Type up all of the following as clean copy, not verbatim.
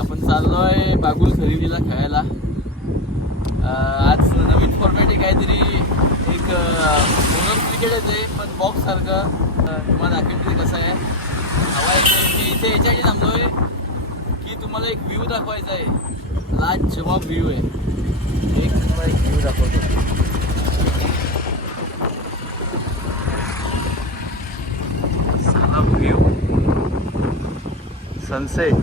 आपण चाललोय बागुल खरिवलीला खेळायला. आज नवीन फॉर्मॅट आहे काहीतरी, एक क्रिकेटच आहे पण बॉक्स सारखं. तुम्हाला दाखवते कसं आहे. हवा इथे याच्यासाठी थांबलोय की तुम्हाला एक व्ह्यू दाखवायचा आहे. लाजवाब व्ह्यू आहे. एक व्ह्यू दाखवतो. View sunset.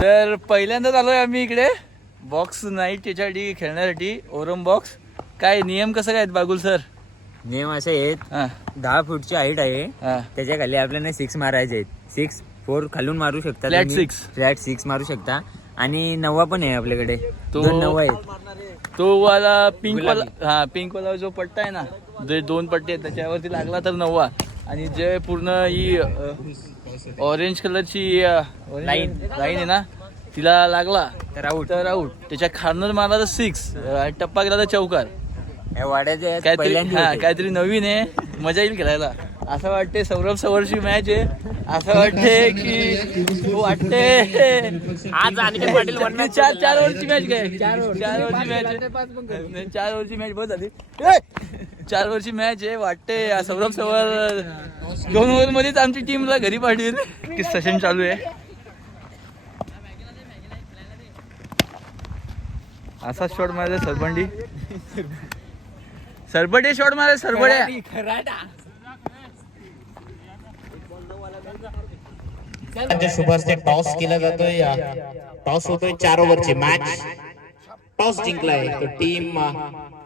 तर पहिल्यांदाच आलोय आम्ही इकडे बॉक्स नाईट याच्यासाठी खेळण्यासाठी. ओरम बॉक्स. काय नियम कसं काय बागुल सर? नियम असे आहेत, 10 फूटची हाईट आहे. त्याच्या खाली आपल्याला 6 मारायचे आहेत. 6 4 खालून मारू शकता. फ्लॅट 6 मारू शकता. आणि 9 पण आहे आपल्याकडे. तो 9 आहे. तो वाला पिंक वाला. हा, पिंक वाला जो पट्टा आहे ना, जे 2 पट्टे आहेत त्याच्यावरती लागला तर 9. आणि जे पूर्ण ही ऑरेंज कलरची लाईन आहे ना, तिला लागला तर आऊट. त्याच्या खालनं मारला तर 6. टप्पा गेला तर चौकार. वाड्याचे काहीतरी नवीन आहे. मजा येईल खेळायला. असं वाटते सौरभ सवरची मॅच आहे. असं वाटते की आज अनिकेत पाटील 4 ओव्हरची मॅच काय. 4 ओव्हरची मॅच बस झाली. 4 ओव्हरची मॅच आहे. वाटते सौरभ सवर 2 ओव्हर मध्येच आमची टीमला घरी पाठवेल. की सेशन चालू आहे. असा शॉट मारला सरबडे शॉट मारला सरबड्या. शुभास्ते टॉस केला जातोय. टॉस होतोय 4 ओव्हरची मॅच. टॉस जिंकलाय तो टीम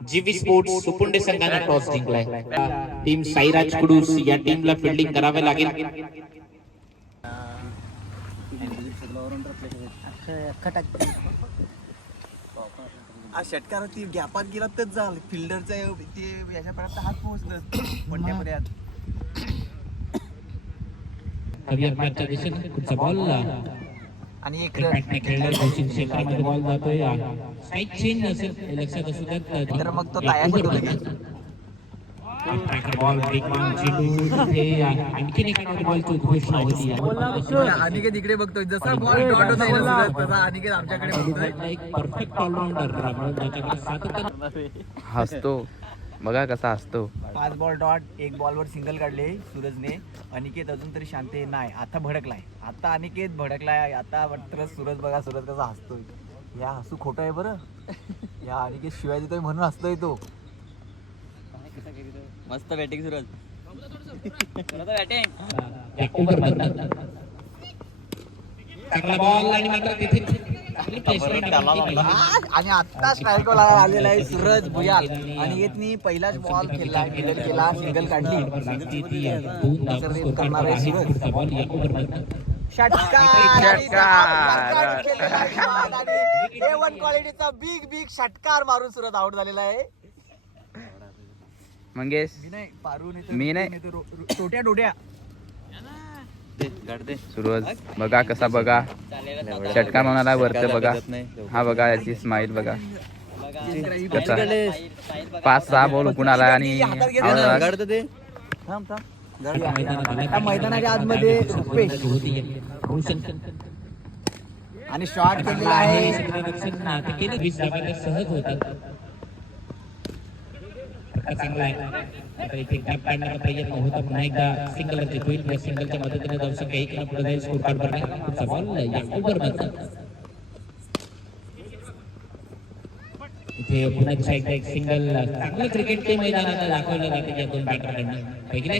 जीवी स्पोर्ट्स सुपुंडे संघाने टॉस जिंकलाय. टीम साईराज कुडूस या टीमला फिल्डिंग करावे लागेल. षटकारावरती गॅपात गेला तर झालं. फिल्डरचा ते याच्यापर्यंत हात पोहोचलं पट्ट्यापर्यंत. आणि एक बॉल जातोय. साईड चेंज असेल लक्षात असू द्या. तर मग तो तायाकडे लगेच बॉल आणखीन एक बॉल घोषणा होती. अनिकेत इकडे बघतोय. जसा बॉल डॉट होता तसा अनिकेत आमच्याकडे बघतोय. एक परफेक्ट ऑलराऊंडर. हसतो बघा कसा हसतो. 5 बॉल डॉट. 1 बॉलवर सिंगल काढले सूरजने. अनिकेत अजून तरी शांत नाही. आता भडकलाय. आता अनिकेत भडकलाय. आता वाटतं सूरज बघा. सूरज कसा हसतोय. या हसू खोटं आहे बरं. या अनिकेत शिवाय देतोय म्हणून हसतोय तो. मस्त बॅटिंग सूरज. चांगला बॉल आणि मात्र तिथे आणि आता स्ट्राईक आलेला आहे सूरज भुयाल. अनिकेतनी पहिलाच बॉल केला. सिंगल काढली. करणार आहे सूरज. A1 क्वालिटीचा बिग षटकार मारून सूरज आउट झालेला आहे. मंगेश मी नाही. छोट्या डोड्या सूरज बघा कसा बघा षटकार म्हणाला वरत बघा. हा बघा याची स्माइल बघा. 5-6 बॉल हुकून आला आणि मैदानाच्या आतमध्ये आणि शॉट केलेला आहे. सहज होतात. चांगला आहे. आता इथे गॅप काढण्याचा प्रयत्न होता. पुन्हा एकदा सिंगलची होईल. सिंगलच्या मदतीने जाऊ शकते. 1 पुढे जाईल. स्कोर कार्ड पुढचा बॉल इथे पुन्हा एकदा एक सिंगल. चांगलं क्रिकेट ते मैदानात दाखवलं जाते या 2 बॅटरकडनं.